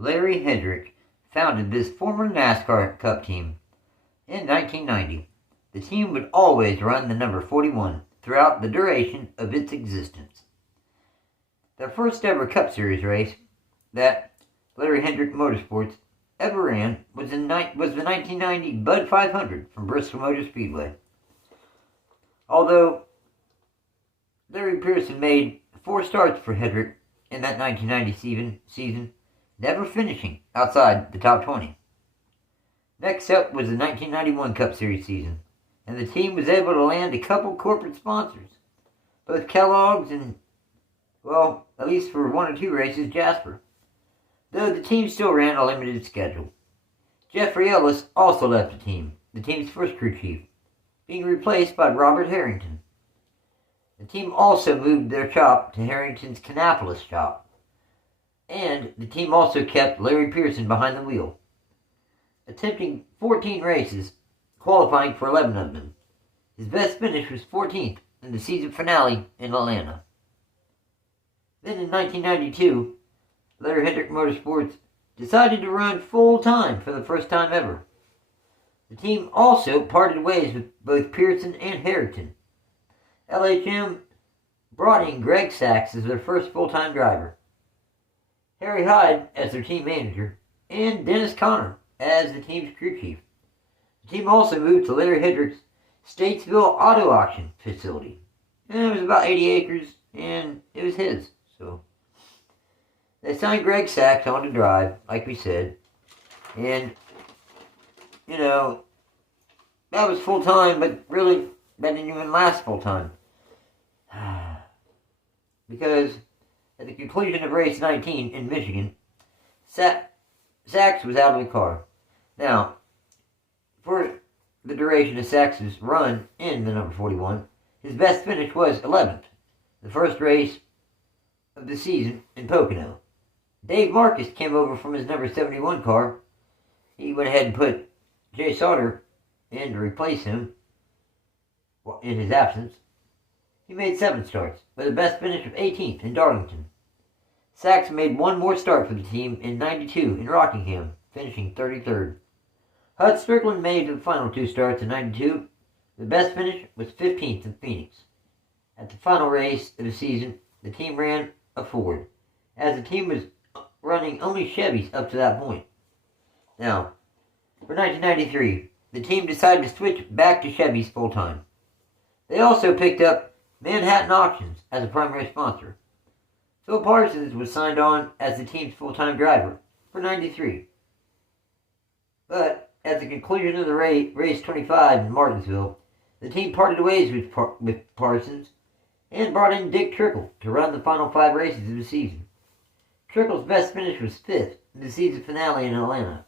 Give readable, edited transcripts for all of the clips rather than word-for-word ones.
Larry Hedrick founded this former NASCAR Cup team in 1990. The team would always run the number 41 throughout the duration of its existence. The first ever Cup Series race that Larry Hedrick Motorsports ever ran was the 1990 Bud 500 from Bristol Motor Speedway. Although Larry Pearson made 4 starts for Hedrick in that 1990 season, never finishing outside the top 20. Next up was the 1991 Cup Series season, and the team was able to land a couple corporate sponsors, both Kellogg's and, well, at least for 1 or 2 races, Jasper, though the team still ran a limited schedule. Jeffrey Ellis also left the team's first crew chief, being replaced by Robert Harrington. The team also moved their shop to Harrington's Kannapolis shop, and the team also kept Larry Pearson behind the wheel, attempting 14 races, qualifying for 11 of them. His best finish was 14th in the season finale in Atlanta. Then in 1992, Larry Hedrick Motorsports decided to run full-time for the first time ever. The team also parted ways with both Pearson and Harrington. LHM brought in Greg Sachs as their first full-time driver, Harry Hyde as their team manager, and Dennis Conner as the team's crew chief. The team also moved to Larry Hedrick's Statesville Auto Auction facility. And it was about 80 acres, and it was his. So they signed Greg Sachs on to drive, like we said. And, that was full-time, but really, that didn't even last full-time. Because at the conclusion of race 19 in Michigan, Sachs was out of the car. Now, for the duration of Sachs's run in the number 41, his best finish was 11th, the first race of the season in Pocono. Dave Marcus came over from his number 71 car. He went ahead and put Jay Sauter in to replace him in his absence. He made 7 starts, with a best finish of 18th in Darlington. Sachs made 1 more start for the team in 92 in Rockingham, finishing 33rd. Hud Strickland made the final 2 starts in 92. The best finish was 15th in Phoenix. At the final race of the season, the team ran a Ford, as the team was running only Chevys up to that point. Now, for 1993, the team decided to switch back to Chevys full-time. They also picked up Manhattan Auctions as a primary sponsor. Phil Parsons was signed on as the team's full-time driver for 93. But at the conclusion of the race 25 in Martinsville, the team parted ways with Parsons and brought in Dick Trickle to run the final 5 races of the season. Trickle's best finish was 5th in the season finale in Atlanta.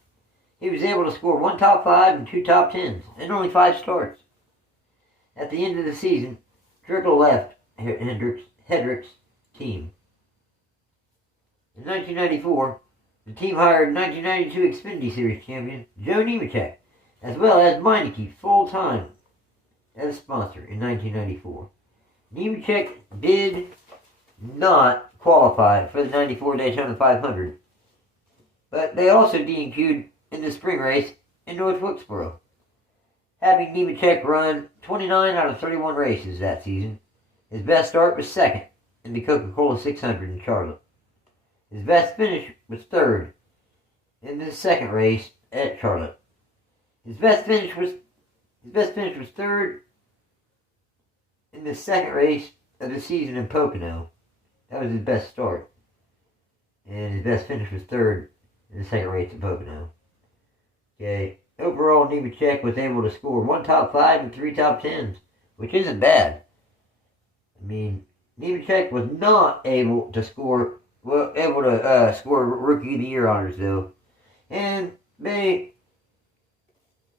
He was able to score 1 top 5 and 2 top 10s in only 5 starts. At the end of the season, Trickle left Hedrick's team. In 1994, the team hired 1992 Xfinity Series champion Joe Nemechek, as well as Meineke full-time as sponsor in 1994. Nemechek did not qualify for the 94 Daytona 500, but they also DNQ'd in the spring race in North Wilkesboro, having Nemechek run 29 out of 31 races that season. His best start was 2nd in the Coca-Cola 600 in Charlotte. His best finish was 3rd in the 2nd race at Charlotte. His best finish was 3rd in the 2nd race of the season in Pocono. That was his best start. And his best finish was 3rd in the 2nd race at Pocono. Okay. Overall, Nemechek was able to score 1 top 5 and 3 top 10s, which isn't bad. I mean, Nemechek was not able to score Rookie of the Year honors, though. And they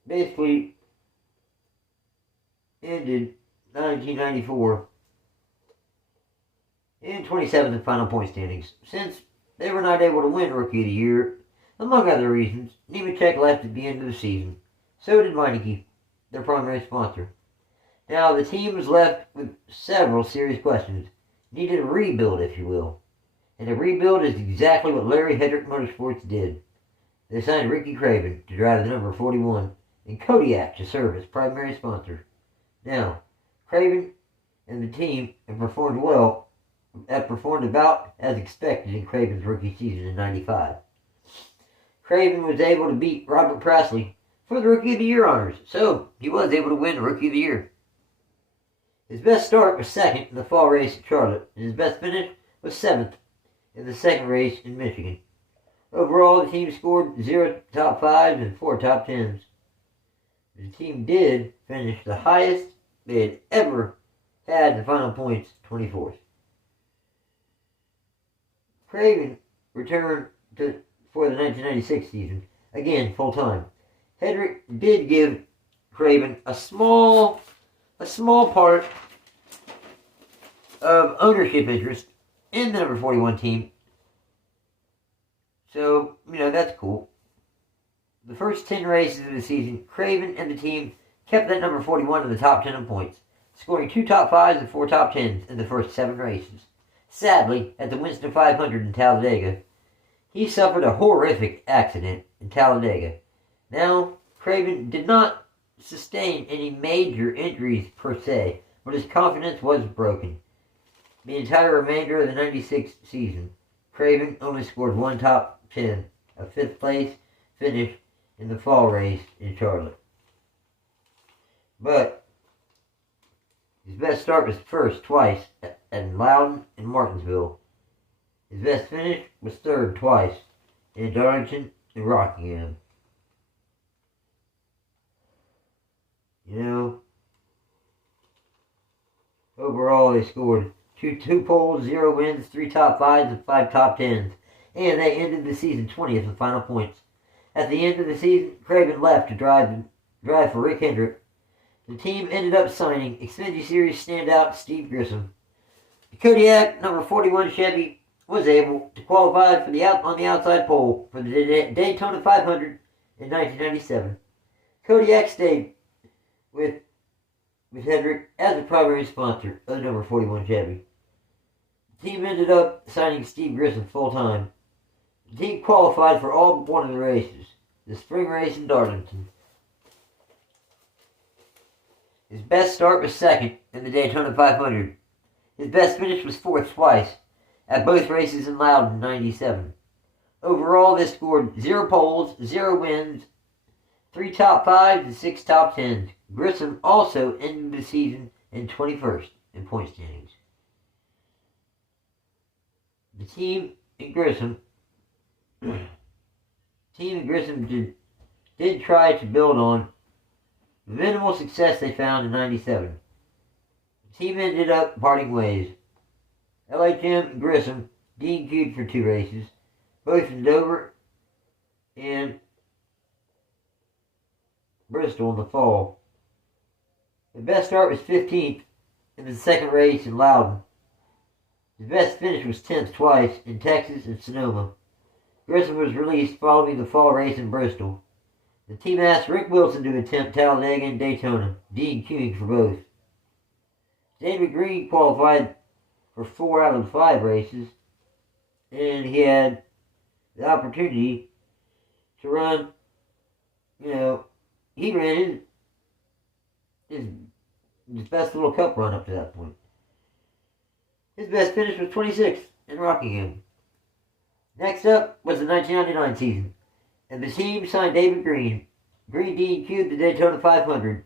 basically ended 1994 in 27th in final point standings. Since they were not able to win Rookie of the Year, among other reasons, Nemechek left at the end of the season. So did Meineke, their primary sponsor. Now, the team was left with several serious questions. Needed a rebuild, if you will. and a rebuild is exactly what Larry Hedrick Motorsports did. They signed Rickycraven to drive the number 41 and Kodiak to serve as primary sponsor. Now, Craven and the team have performed about as expected in Craven's rookie season in '95. Craven was able to beat Robert Presley for the Rookie of the Year honors, so he was able to win Rookie of the Year. His best start was second in the fall race at Charlotte, and his best finish was seventh in the second race in Michigan. Overall, the team scored 0 top 5s and 4 top 10s. The team did finish the highest they had ever had in the final points, 24th. Craven returned for the 1996 season, again full-time. Hedrick did give Craven a small part of ownership interest in the number 41 team. So, that's cool. The first 10 races of the season, Craven and the team kept that number 41 in the top 10 in points, scoring 2 top 5s and 4 top 10s in the first 7 races. Sadly, at the Winston 500 in Talladega, he suffered a horrific accident in Talladega. Now, Craven did not sustain any major injuries per se, but his confidence was broken. The entire remainder of the 96 season, Craven only scored 1 top 10, a 5th place finish in the fall race in Charlotte. But his best start was first twice at Loudon and Martinsville. His best finish was third twice in Darlington and Rockingham. Overall they scored two poles, 0 wins, 3 top 5s, and 5 top 10s. And they ended the season 20th in final points. At the end of the season, Craven left to drive for Rick Hendrick. The team ended up signing Xfinity Series standout Steve Grissom. The Kodiak number 41 Chevy was able to qualify on the outside pole for the Daytona 500 in 1997. Kodiak stayed with Hedrick as the primary sponsor of the number 41 Chevy. The team ended up signing Steve Grissom full-time. The team qualified for all but one of the races, the spring race in Darlington. His best start was second in the Daytona 500. His best finish was fourth twice at both races in Loudon in '97. Overall, they scored 0 poles, 0 wins, 3 top 5s, and 6 top 10s. Grissom also ended the season in 21st in point standings. The team and Grissom did try to build on the minimal success they found in '97. The team ended up parting ways. LHM and Grissom DQ'd for 2 races, both in Dover and Bristol in the fall. The best start was 15th in the second race in Loudon. His best finish was 10th twice in Texas and Sonoma. Grissom was released following the fall race in Bristol. The team asked Rick Wilson to attempt Talladega and Daytona, DQing for both. David Green qualified for 4 out of the 5 races, and he had the opportunity to run, he ran his best little cup run up to that point. His best finish was 26th in Rockingham. Next up was the 1999 season, and the team signed David Green. Green DQ'd the Daytona 500.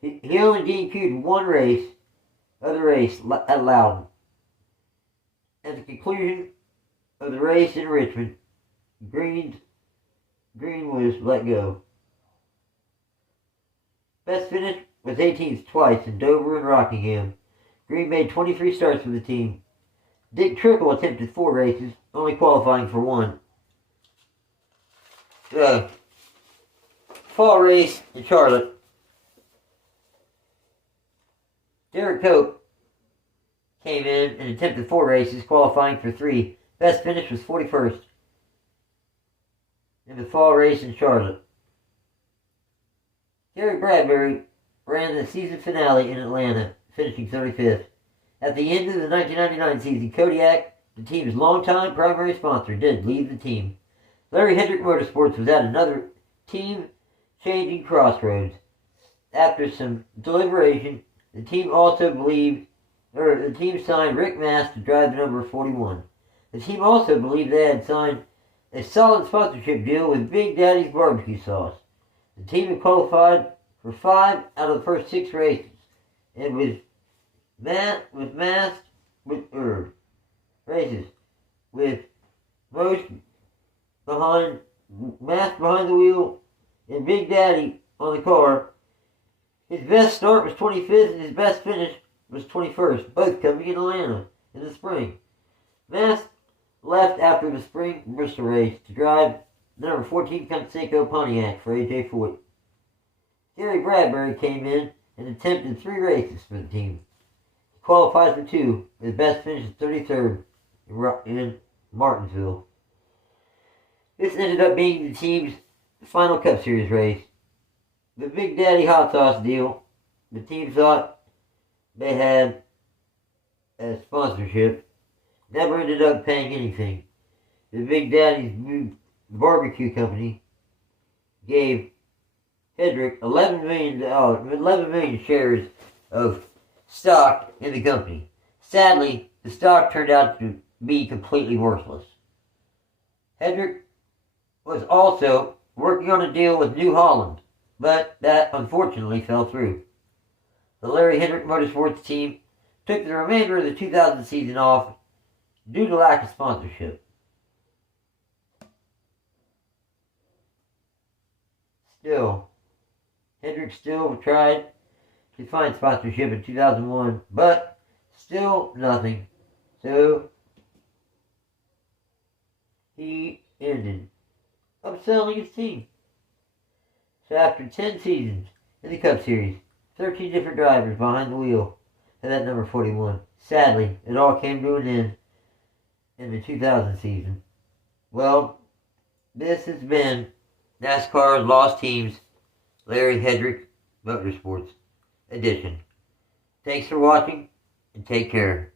He only DQ'd 1 race of the race at Loudon. At the conclusion of the race in Richmond, Green was let go. Best finish was 18th twice in Dover and Rockingham. Green made 23 starts for the team. Dick Trickle attempted 4 races, only qualifying for 1. The fall race in Charlotte, Derek Cope came in and attempted 4 races, qualifying for 3. Best finish was 41st in the fall race in Charlotte. Gary Bradbury ran the season finale in Atlanta, finishing 35th. At the end of the 1999 season, Kodiak the team's longtime primary sponsor, did leave the team. Larry Hedrick Motorsports was at another team-changing crossroads. After some deliberation, the team signed Rick Mast to drive the number 41. The team also believed they had signed a solid sponsorship deal with Big Daddy's barbecue sauce. The team had qualified for 5 out of the first 6 races, and with most Mast behind the wheel and Big Daddy on the car. His best start was 25th and his best finish was 21st, both coming in Atlanta in the spring. Mast left after the spring Bristol race to drive the number 14 Conseco Pontiac for A.J. Foyt. Gary Bradbury came in and attempted 3 races for the team. He qualified for 2, with his best finish of 33rd in Martinsville. This ended up being the team's final Cup Series race. The Big Daddy hot sauce deal, the team thought they had as sponsorship, never ended up paying anything. The Big Daddy's barbecue company gave Hedrick 11 million shares of stock in the company. Sadly, the stock turned out to be completely worthless. Hedrick was also working on a deal with New Holland, but that unfortunately fell through. The Larry Hedrick Motorsports team took the remainder of the 2000 season off due to lack of sponsorship. Still, Hedrick still tried to find sponsorship in 2001, but still nothing. So he ended up selling his team. So after 10 seasons in the Cup Series, 13 different drivers behind the wheel of that number 41. Sadly, it all came to an end in the 2000 season. Well, this has been NASCAR's Lost Teams, Larry Hedrick Motorsports edition. Thanks for watching, and take care.